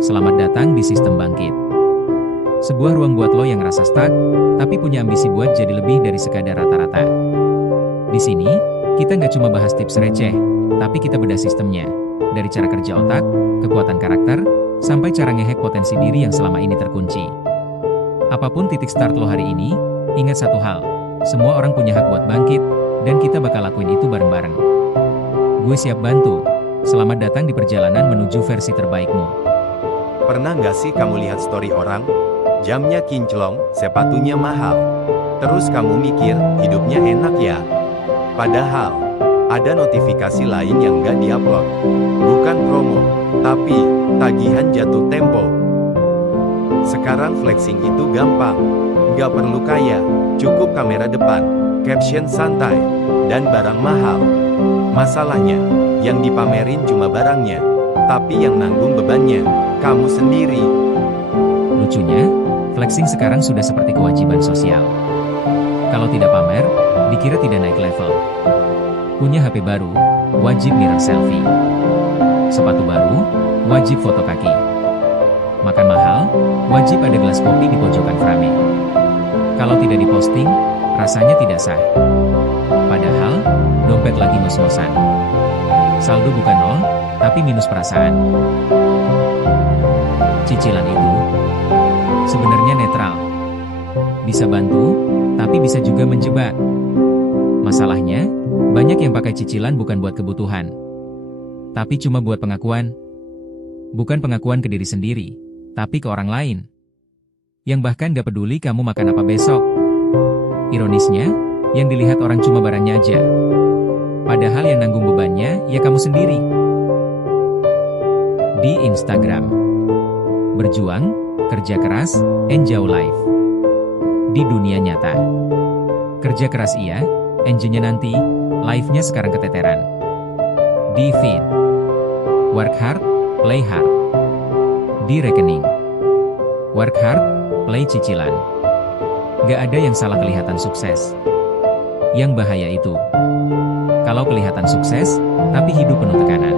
Selamat datang di Sistem Bangkit. Sebuah ruang buat lo yang ngerasa stuck, tapi punya ambisi buat jadi lebih dari sekadar rata-rata. Di sini, kita nggak cuma bahas tips receh, tapi kita bedah sistemnya. Dari cara kerja otak, kekuatan karakter, sampai cara ngehack potensi diri yang selama ini terkunci. Apapun titik start lo hari ini, ingat satu hal. Semua orang punya hak buat bangkit, dan kita bakal lakuin itu bareng-bareng. Gue siap bantu. Selamat datang di perjalanan menuju versi terbaikmu. Pernah nggak sih kamu lihat story orang? Jamnya kinclong, sepatunya mahal. Terus kamu mikir, hidupnya enak ya? Padahal, ada notifikasi lain yang nggak diupload. Bukan promo, tapi tagihan jatuh tempo. Sekarang flexing itu gampang. Nggak perlu kaya, cukup kamera depan, caption santai, dan barang mahal. Masalahnya, yang dipamerin cuma barangnya, tapi yang nanggung bebannya, kamu sendiri. Lucunya, flexing sekarang sudah seperti kewajiban sosial. Kalau tidak pamer, dikira tidak naik level. Punya HP baru, wajib mirror selfie. Sepatu baru, wajib foto kaki. Makan mahal, wajib ada gelas kopi di pojokan frame. Kalau tidak diposting, rasanya tidak sah. Padahal, dompet lagi ngos-ngosan. Saldo bukan nol, tapi minus perasaan. Cicilan itu sebenarnya netral. Bisa bantu, tapi bisa juga menjebak. Masalahnya, banyak yang pakai cicilan bukan buat kebutuhan, tapi cuma buat pengakuan. Bukan pengakuan ke diri sendiri, tapi ke orang lain. Yang bahkan gak peduli kamu makan apa besok. Ironisnya, yang dilihat orang cuma barangnya aja. Padahal yang nanggung bebannya, ya kamu sendiri. Di Instagram. Berjuang, kerja keras, enjoy life. Di dunia nyata. Kerja keras iya, enjoy-nya nanti, life-nya sekarang keteteran. Di feed. Work hard, play hard. Di rekening. Work hard, play cicilan. Gak ada yang salah kelihatan sukses. Yang bahaya itu, kalau kelihatan sukses, tapi hidup penuh tekanan.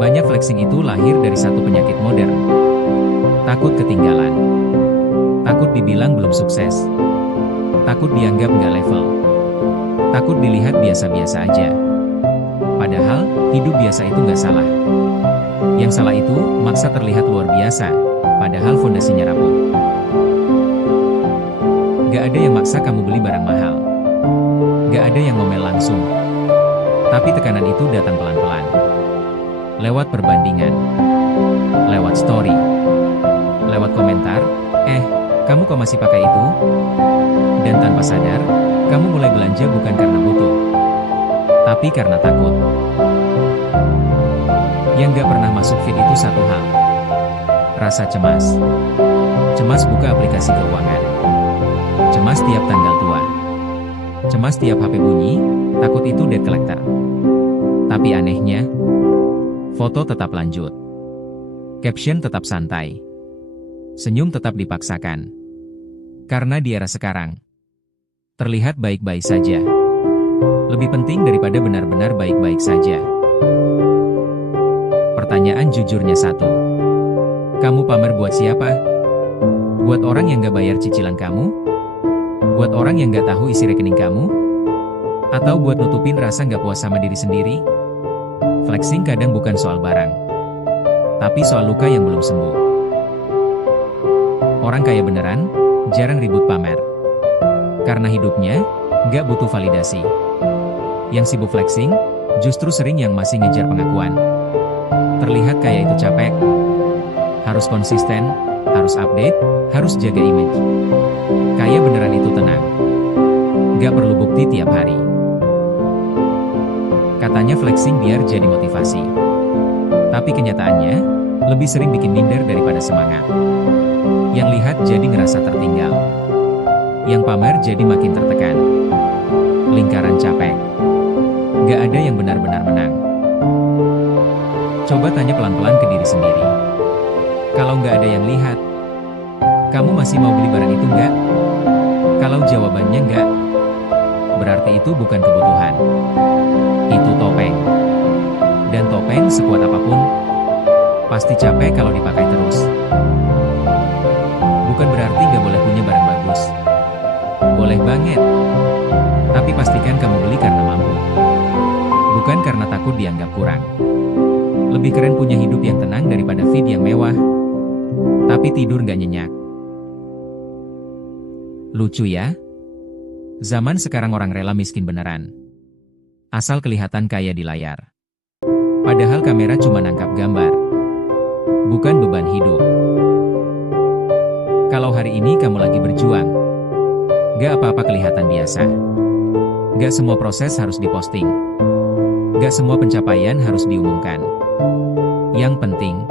Banyak flexing itu lahir dari satu penyakit modern. Takut ketinggalan. Takut dibilang belum sukses. Takut dianggap nggak level. Takut dilihat biasa-biasa aja. Padahal, hidup biasa itu nggak salah. Yang salah itu, maksa terlihat luar biasa, padahal fondasinya rapuh. Gak ada yang maksa kamu beli barang mahal. Gak ada yang ngomel langsung. Tapi tekanan itu datang pelan-pelan. Lewat perbandingan. Lewat story. Lewat komentar, kamu kok masih pakai itu? Dan tanpa sadar, kamu mulai belanja bukan karena butuh, tapi karena takut. Yang gak pernah masuk feed itu satu hal. Rasa cemas. Cemas buka aplikasi keuangan. Cemas tiap tanggal tua. Cemas tiap HP bunyi, takut itu debt collector. Tapi anehnya, foto tetap lanjut. Caption tetap santai. Senyum tetap dipaksakan. Karena di era sekarang, terlihat baik-baik saja. Lebih penting daripada benar-benar baik-baik saja. Pertanyaan jujurnya satu. Kamu pamer buat siapa? Buat orang yang gak bayar cicilan kamu? Buat orang yang gak tahu isi rekening kamu? Atau buat nutupin rasa gak puas sama diri sendiri? Flexing kadang bukan soal barang, tapi soal luka yang belum sembuh. Orang kaya beneran, jarang ribut pamer. Karena hidupnya, gak butuh validasi. Yang sibuk flexing, justru sering yang masih ngejar pengakuan. Terlihat kaya itu capek. Harus konsisten, harus update, harus jaga image. Kaya beneran itu tenang. Gak perlu bukti tiap hari. Katanya flexing biar jadi motivasi. Tapi kenyataannya, lebih sering bikin minder daripada semangat. Yang lihat jadi ngerasa tertinggal. Yang pamer jadi makin tertekan. Lingkaran capek. Gak ada yang benar-benar menang. Coba tanya pelan-pelan ke diri sendiri. Kalau nggak ada yang lihat, kamu masih mau beli barang itu nggak? Kalau jawabannya nggak, berarti itu bukan kebutuhan. Itu topeng. Dan topeng sekuat apapun, Pasti capek kalau dipakai terus. Bukan berarti gak boleh punya barang bagus. Boleh banget. Tapi pastikan kamu beli karena mampu. Bukan karena takut dianggap kurang. Lebih keren punya hidup yang tenang daripada feed yang mewah, tapi tidur gak nyenyak. Lucu ya? Zaman sekarang orang rela miskin beneran. Asal kelihatan kaya di layar. Padahal kamera cuma nangkap gambar. Bukan beban hidup. Kalau hari ini kamu lagi berjuang, gak apa-apa kelihatan biasa. Gak semua proses harus diposting. Gak semua pencapaian harus diumumkan. Yang penting,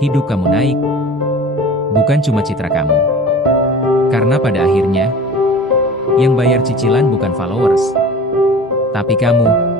hidup kamu naik. Bukan cuma citra kamu. Karena pada akhirnya, yang bayar cicilan bukan followers, tapi kamu.